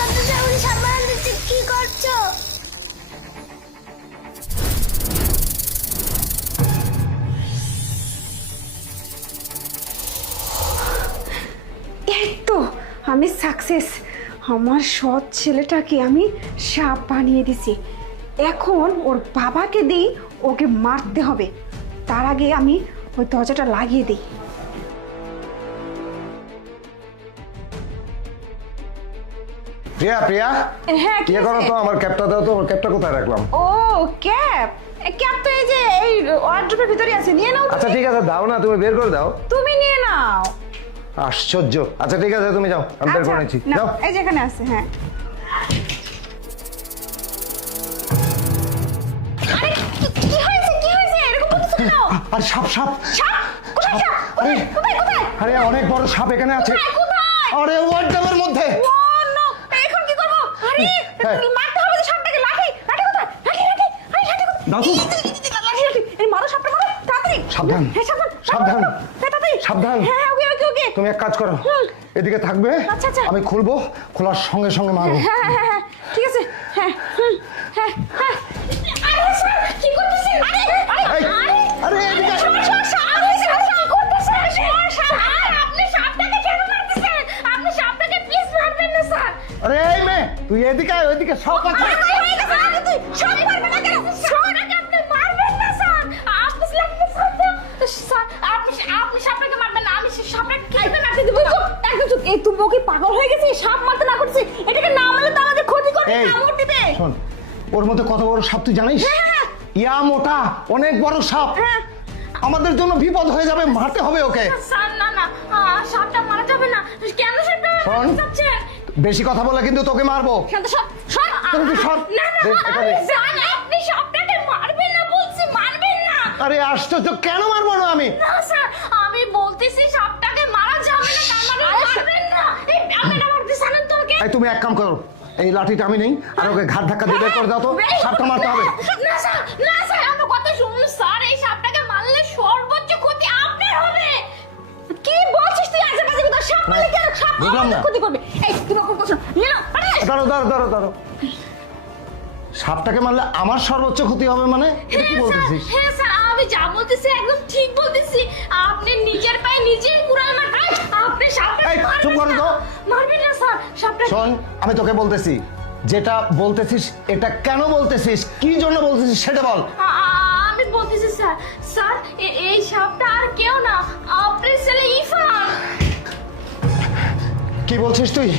করছো উনি সাবধান দিচ্ছি কি করছো? এই তো আমি সাকসেস। আমার সৎ ছেলেটাকে আমি সাপ বানিয়ে দিছি। এখন ওর বাবাকে দিই, ওকে মারতে হবে। তার আগে আমি ওই দরজাটা লাগিয়ে দিই। প্রিয়া প্রিয়া হ্যাঁ কি করো তো, আমার ক্যাপটা দাও তো। আমার ক্যাপটা কোথায় রাখলাম? ও ক্যাপ, ক্যাপ তো এই যে এই ওয়ার্ড্রোবের ভিতরে আছে, নিয়ে নাও। আচ্ছা ঠিক আছে, দাও না, তুমি বের করে দাও। তুমি নিয়ে নাও। আশ্চর্য। আচ্ছা ঠিক আছে, তুমি যাও, আমি বের করে নিচ্ছি। নাও, যাও। এই যেখানে আছে। হ্যাঁ আরে কি হয়েছে কি হয়েছে এরকম বলছো কেন? আরে সাপ সাপ সাপ? কোথায় সাপ? আরে কোথায় কোথায়? আরে অনেক বড় সাপ এখানে আছে। কোথায়? আরে ওয়ার্ডরোবের মধ্যে। ও নো, এখন কি করব? আরে হ্যাঁ। মারতে হবে তো সাপটাকে। লাঠি লাঠি কোথায়? লাঠি লাঠি আরে লাঠি কোথায়? দাও তো। লাঠি লাঠি এই মারো সাপটা, মারো তাড়াতাড়ি। সাবধান। হ্যাঁ সাবধান সাবধান। তাড়াতাড়ি সাবধান। হ্যাঁ ওকে ওকে ওকে। তুমি এক কাজ করো, এদিকে থাকবে, আচ্ছা, আচ্ছা। আমি খুলবো, খোলার সঙ্গে সঙ্গে মারবো। হ্যাঁ হ্যাঁ হ্যাঁ হ্যাঁ, ঠিক আছে। হ্যাঁ হ্যাঁ হ্যাঁ। আরে স্যার কি করতেছেন? আরে এই, আরে এদিকে। আপনি সাপটাকে কেন মারতেছেন? আপনি সাপটাকে প্লিজ মারবেন না স্যার। আরে এই মেয়ে, তুই এদিকে আয়, ওইদিকে সাপ আছে। তুমি কি পাগল হয়ে গেছিস? সাপ মারতে না করছিস, এটাকে না মারলে তো আমাদের ক্ষতি করবে, এই, কামড় দিবে। শোন, ওর মধ্যে কত বড় সাপ তুই জানিস? হ্যাঁ। ইয়া মোটা, অনেক বড় সাপ। হ্যাঁ। আমাদের জন্য বিপদ হয়ে যাবে, মারতে হবে ওকে। স্যার না না, সাপটা মারা যাবে না। কেন সাপটা শোন, যাচ্ছে? বেশি কথা বলে কিন্তু তোকে মারবো। শান্ত সর সর। তুমি সর। না না দে, এটা দে। স্যার, আপনি সাপটাকে মারবেন না বলছি, মারবেন না। আরে আশ্চর্য, কেন মারবো না আমি? না স্যার, আমি বলতেছি সাপটাকে মারা যাবে না, তার মানে মারবেন না। এই আপনারা মারতেছেন তো ওকে। এই তুমি এক কাম করো, এই লাঠিটা আমি নেই, আর ওকে ঘাট ধাক্কা দিয়ে বের করে দাও তো। সাপটা মারতে হবে। না স্যার, না স্যার, আমার কথা শুনুন স্যার। এই সাপটাকে মারলে সর্বোচ্চ ক্ষতি আপনার হবে। কি বলছিস তুই? আশেপাশে কোথাও সাপ মারলে কেন? সাপ বুঝলাম আমাদের না। ক্ষতি করবে। এই তুমি কোন কথা নিয়ে নাও। আরে দাঁড়ো দাঁড়ো দাঁড়ো দাঁড়ো, সাপটাকে মারলে আমার সর্বোচ্চ ক্ষতি হবে মানে? এটা কি বলতেছিস? হ্যাঁ স্যার, আমি যা বলতেছি একদম ঠিক বলতেছি। আপনি নিজের পায়ে নিজেই কুড়াল মারবেন। আপনি সাপটা এই, চুপ করো তো। মারবেন না স্যার, সাপটা। শোন, আমি তোকে বলতেছি, যেটা বলতেছিস এটা কেন বলতেছিস, কি জন্য বলতেছিস সেটা বল। আমি বলতেছি স্যার, স্যার এই সাপটা আর কেউ না, আপনার ছেলে ইরফান। কি বলছিস তুই?